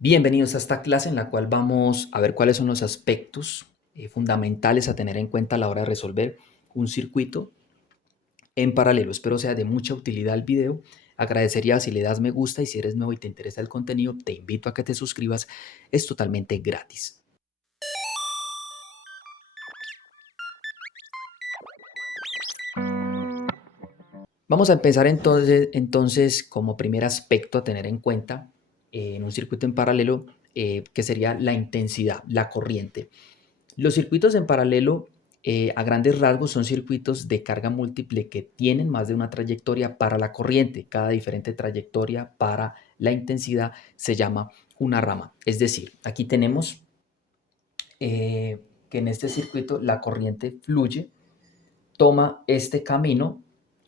Bienvenidos a esta clase en la cual vamos a ver cuáles son los aspectos fundamentales a tener en cuenta a la hora de resolver un circuito en paralelo. Espero sea de mucha utilidad el video. Agradecería si le das me gusta y si eres nuevo y te interesa el contenido, te invito a que te suscribas. Es totalmente gratis. Vamos a empezar entonces como primer aspecto a tener en cuenta en un circuito en paralelo, que sería la intensidad, la corriente. Los circuitos en paralelo, a grandes rasgos, son circuitos de carga múltiple que tienen más de una trayectoria para la corriente. Cada diferente trayectoria para la intensidad se llama una rama. Es decir, aquí tenemos que en este circuito la corriente fluye, toma este camino,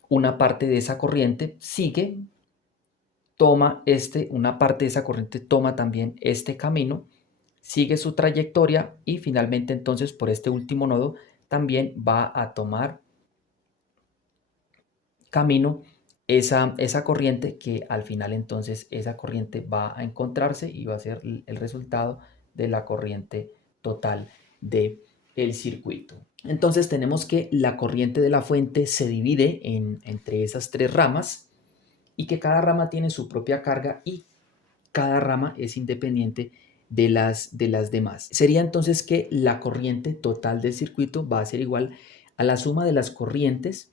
una parte de esa corriente sigue, toma una parte de esa corriente toma también este camino, sigue su trayectoria y finalmente entonces por este último nodo también va a tomar camino esa corriente, que al final entonces esa corriente va a encontrarse y va a ser el resultado de la corriente total del circuito. Entonces tenemos que la corriente de la fuente se divide entre esas tres ramas y que cada rama tiene su propia carga y cada rama es independiente de las demás. Sería entonces que la corriente total del circuito va a ser igual a la suma de las corrientes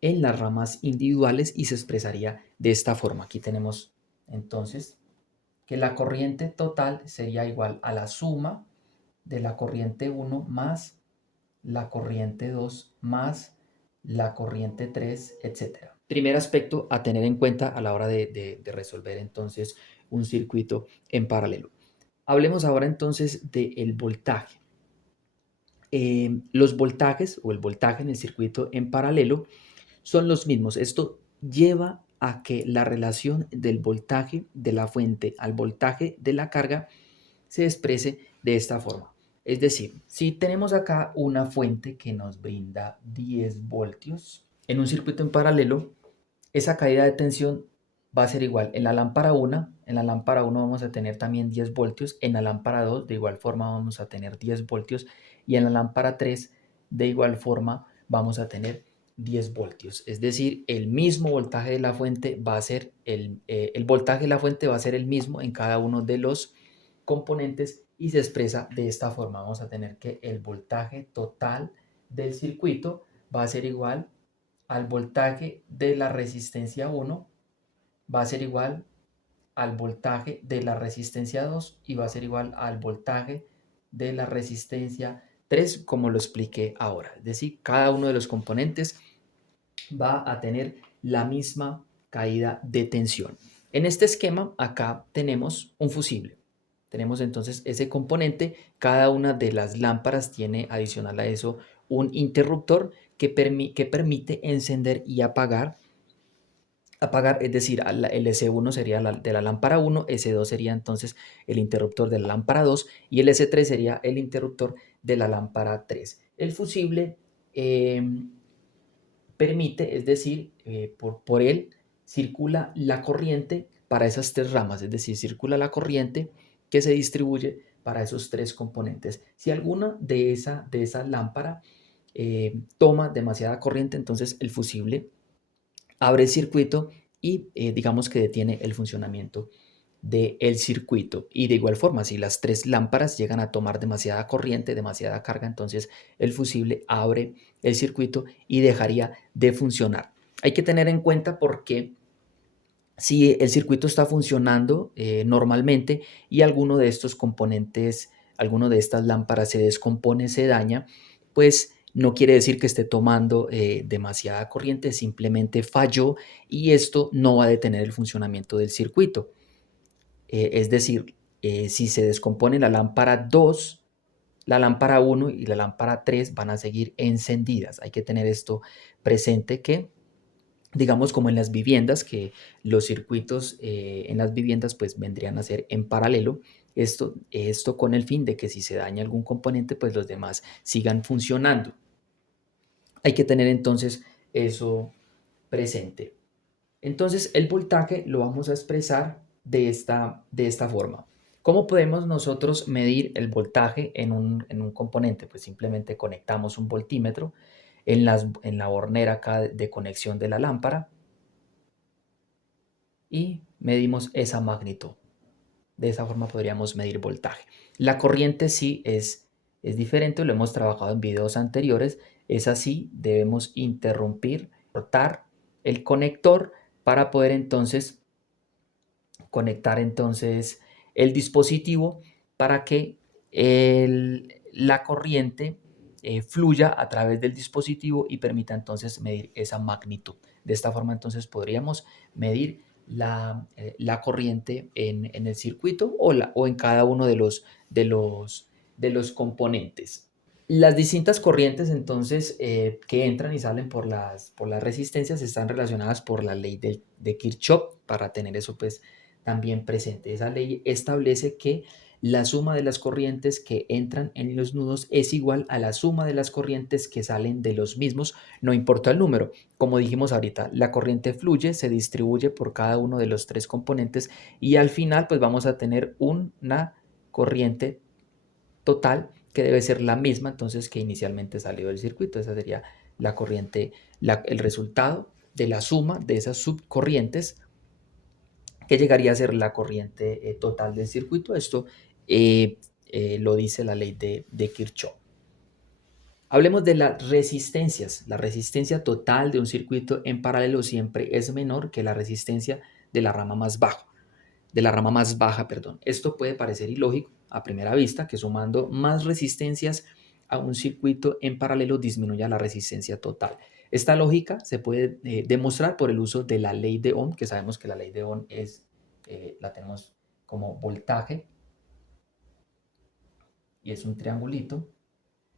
en las ramas individuales y se expresaría de esta forma. Aquí tenemos entonces que la corriente total sería igual a la suma de la corriente 1 más la corriente 2 más la corriente 3, etcétera. Primer aspecto a tener en cuenta a la hora de resolver entonces un circuito en paralelo. Hablemos ahora entonces del voltaje. Los voltajes o el voltaje en el circuito en paralelo son los mismos. Esto lleva a que la relación del voltaje de la fuente al voltaje de la carga se exprese de esta forma. Es decir, si tenemos acá una fuente que nos brinda 10 voltios en un circuito en paralelo, esa caída de tensión va a ser igual. En la lámpara 1 vamos a tener también 10 voltios, en la lámpara 2 de igual forma vamos a tener 10 voltios y en la lámpara 3 de igual forma vamos a tener 10 voltios. Es decir, el mismo voltaje de la fuente va a ser el voltaje de la fuente va a ser el mismo en cada uno de los componentes y se expresa de esta forma. Vamos a tener que el voltaje total del circuito va a ser igual al voltaje de la resistencia 1, va a ser igual al voltaje de la resistencia 2 y va a ser igual al voltaje de la resistencia 3, como lo expliqué ahora. Es decir, cada uno de los componentes va a tener la misma caída de tensión. En este esquema acá tenemos un fusible. Tenemos entonces ese componente, cada una de las lámparas tiene adicional a eso un interruptor que permite encender y apagar. Apagar, es decir, el S1 sería de la lámpara 1, S2 sería entonces el interruptor de la lámpara 2 y el S3 sería el interruptor de la lámpara 3. El fusible permite, es decir, por él circula la corriente para esas tres ramas, es decir, circula la corriente que se distribuye para esos tres componentes. Si alguna de esa lámpara toma demasiada corriente, entonces el fusible abre el circuito y digamos que detiene el funcionamiento del circuito. Y de igual forma, si las tres lámparas llegan a tomar demasiada corriente, demasiada carga, entonces el fusible abre el circuito y dejaría de funcionar. Hay que tener en cuenta porque si el circuito está funcionando normalmente y alguno de estos componentes, alguno de estas lámparas se descompone, se daña, pues no quiere decir que esté tomando demasiada corriente, simplemente falló y esto no va a detener el funcionamiento del circuito. Es decir, si se descompone la lámpara 2, la lámpara 1 y la lámpara 3 van a seguir encendidas. Hay que tener esto presente que, digamos como en las viviendas, que los circuitos en las viviendas pues vendrían a ser en paralelo. Esto con el fin de que si se daña algún componente, pues los demás sigan funcionando. Hay que tener entonces eso presente. Entonces el voltaje lo vamos a expresar de esta forma. ¿Cómo podemos nosotros medir el voltaje en un componente? Pues simplemente conectamos un voltímetro en la hornera acá de conexión de la lámpara y medimos esa magnitud. De esa forma podríamos medir voltaje. La corriente sí es diferente, lo hemos trabajado en videos anteriores. Es así, debemos interrumpir, cortar el conector para poder entonces conectar entonces el dispositivo para que la corriente fluya a través del dispositivo y permita entonces medir esa magnitud. De esta forma entonces podríamos medir la corriente en el circuito o en cada uno de los componentes. Las distintas corrientes entonces que entran y salen por las resistencias están relacionadas por la ley de Kirchhoff, para tener eso pues también presente. Esa ley establece que la suma de las corrientes que entran en los nudos es igual a la suma de las corrientes que salen de los mismos, no importa el número. Como dijimos ahorita, la corriente fluye, se distribuye por cada uno de los tres componentes y al final pues vamos a tener una corriente total que debe ser la misma entonces que inicialmente salió del circuito. Esa sería la corriente, el resultado de la suma de esas subcorrientes que llegaría a ser la corriente total del circuito. Esto lo dice la ley de Kirchhoff. Hablemos de las resistencias. La resistencia total de un circuito en paralelo siempre es menor que la resistencia de la rama más baja. Perdón. Esto puede parecer ilógico a primera vista, que sumando más resistencias a un circuito en paralelo disminuya la resistencia total. Esta lógica se puede demostrar por el uso de la ley de Ohm, que sabemos que la ley de Ohm la tenemos como voltaje y es un triangulito,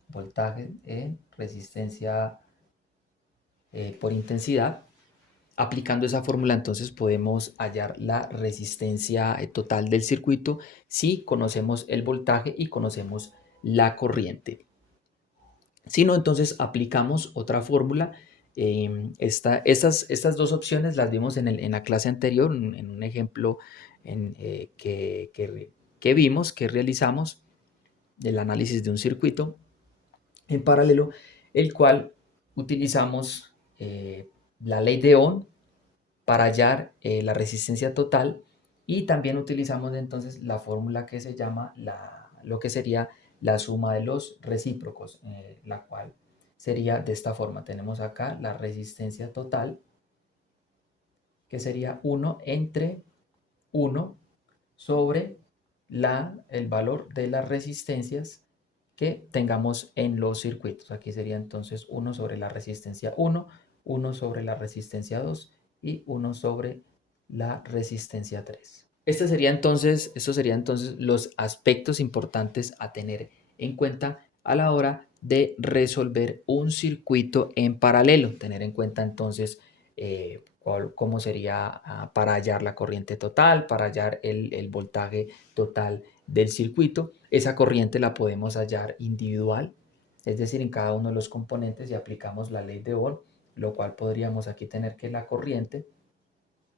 voltaje en resistencia por intensidad. Aplicando esa fórmula entonces podemos hallar la resistencia total del circuito si conocemos el voltaje y conocemos la corriente. Si no, entonces aplicamos otra fórmula. Estas dos opciones las vimos en la clase anterior, en un ejemplo que vimos, que realizamos del análisis de un circuito en paralelo, el cual utilizamos la ley de Ohm para hallar la resistencia total y también utilizamos entonces la fórmula que se llama lo que sería la suma de los recíprocos, la cual sería de esta forma. Tenemos acá la resistencia total, que sería 1 entre 1 sobre el valor de las resistencias que tengamos en los circuitos. Aquí sería entonces 1 sobre la resistencia 1, 1 sobre la resistencia 2 y 1 sobre la resistencia 3. Estos serían entonces los aspectos importantes a tener en cuenta a la hora de resolver un circuito en paralelo. Tener en cuenta entonces cómo sería para hallar la corriente total, para hallar el voltaje total del circuito. Esa corriente la podemos hallar individual, es decir, en cada uno de los componentes, y aplicamos la ley de Ohm, lo cual podríamos aquí tener que la corriente,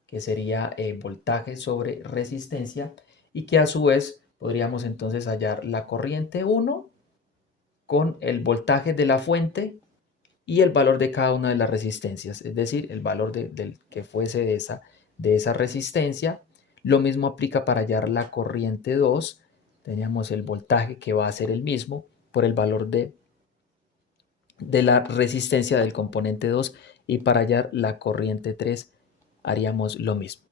que sería voltaje sobre resistencia, y que a su vez podríamos entonces hallar la corriente 1 con el voltaje de la fuente y el valor de cada una de las resistencias, es decir, el valor del que fuese de esa resistencia. Lo mismo aplica para hallar la corriente 2. Teníamos el voltaje que va a ser el mismo por el valor de la resistencia del componente 2, y para hallar la corriente 3 haríamos lo mismo.